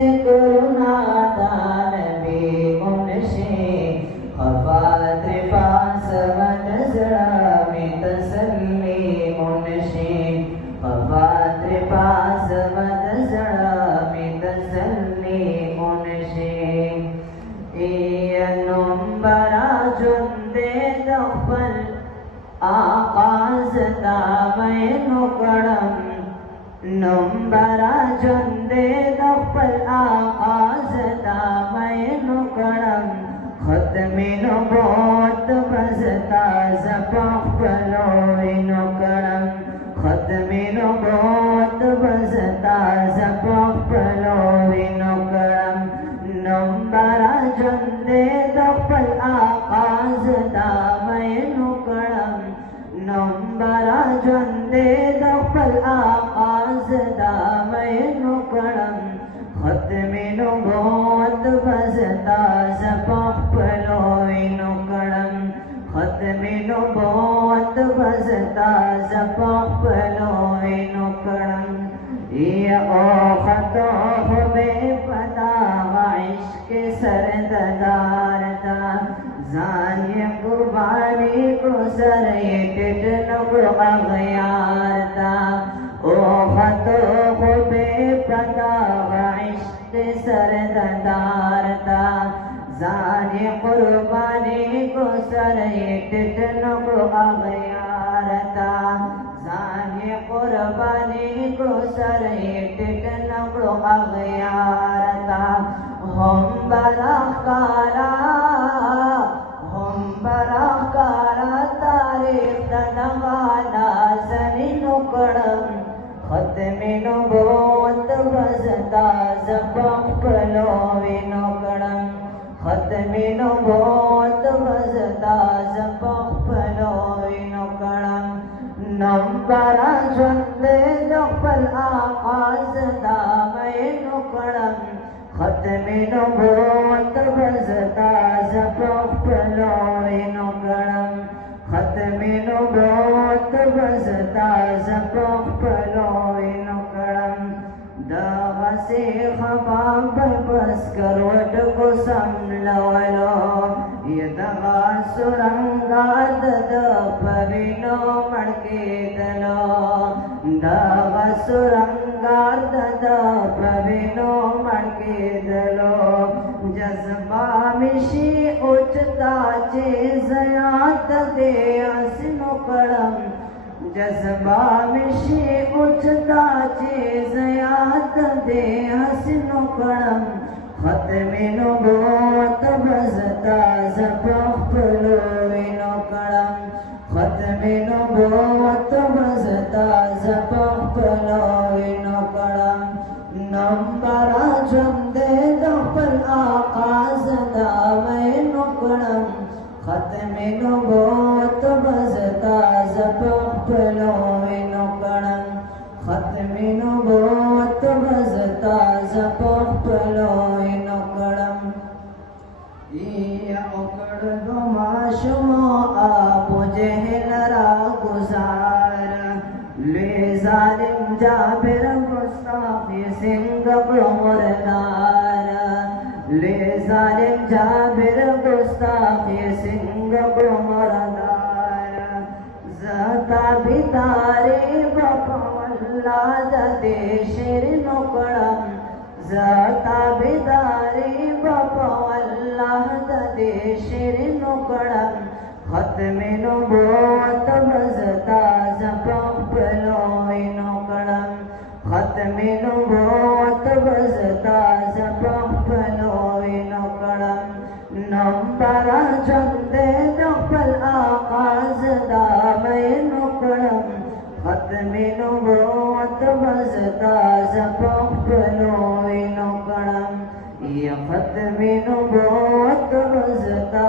गुरुनादान भी मुनशी खफात्र पास मदजड़ा में तसल्ली मुनशी खफात्र पास मदजड़ा में तसल्ली मुनशी ये नंबरा जुंदे दफल आकाज दावे नुकड़म नंबरा जुंदे दफल आकाज दावे नुकड़म खत्मे नबूवत बजता ज़फ़लो नुकड़म खत्मे नबूवत बजता ज़फ़लो नुकड़म नंबरा जुंदे दफल आकाज दावे नुकड़म नंबरा जुंदे दफल आकाज दावे नुकड़म खत्मे नबूवत बजता ज़फ़लो नुकड़म खत्मे नबूवत बजता ज़फ़लो नुकड़म ये ओ खतो बेपदा इश्क सरदारता जानिय कुर्बानी को सर ये टिटन को अगयारता ओ खतो बेपदा इश्क सरदारता जानिय कुर्बानी को सर ये टिटन को अगयारता जानिय कुर्बानी को सर ये टिटन को अगयारता हम बराकारा तारीख तनवाना जनी नुकड़म खत्मे नबूवत बजता ज़फ़लो नुकड़म खत्मे नबूवत बजता ज़फ़लो नुकड़म नंबरा जुंदे दफल आकाज दावे नुकड़म खत्मे नबूवत बजता ज़फ़लो नुकड़म खत्मे नबूवत बजता ज़फ़लो नुकड़म दावा से ख़बाब बस करवट को संभलो ये दवा सुरंगाद पविनो मड़के दलो दावा सुरंगाद पविनो मड़के दलो जज्बा मिशी उचता चेज़यात दे नुकड़म जज्बा मिशी उचता चेज़यात दे नुकड़म खत्मे नबूवत बजता ज़फ़लो नुकड़म खत्मे नबूवत बजता ज़फ़लो नुकड़म नंबरा जुंदे दफल आकाज दावे नुकड़म खत्मे नबूवत बजता ज़फ़लो नुकड़म खत्मे नबूवत बजता ज़फ़लो नुकड़म ये उकड़ दो माशुमो आबू जहल रा गुजार ले जालिम जाबिर मुस्ताफ़ी सिंह मुरदार ले जालिम जाबिर मुस्ताफ़ी सिंह मुरदार ज़ता बितारे बपवल्ला दे शेर नुकड़म ज़ता बितारे बपवल्ला दे शेर नुकड़म खत्मे नबूवत बजता ज़फ़लो नुकड़म खत्मे नबूवत बजता ज़फ़लो नुकड़म नंबरा जुंदे दफल आकाज दावे नुकड़म खत्मे नबूवत बजता ज़फ़लो नुकड़म ये खत्मे नबूवत बजता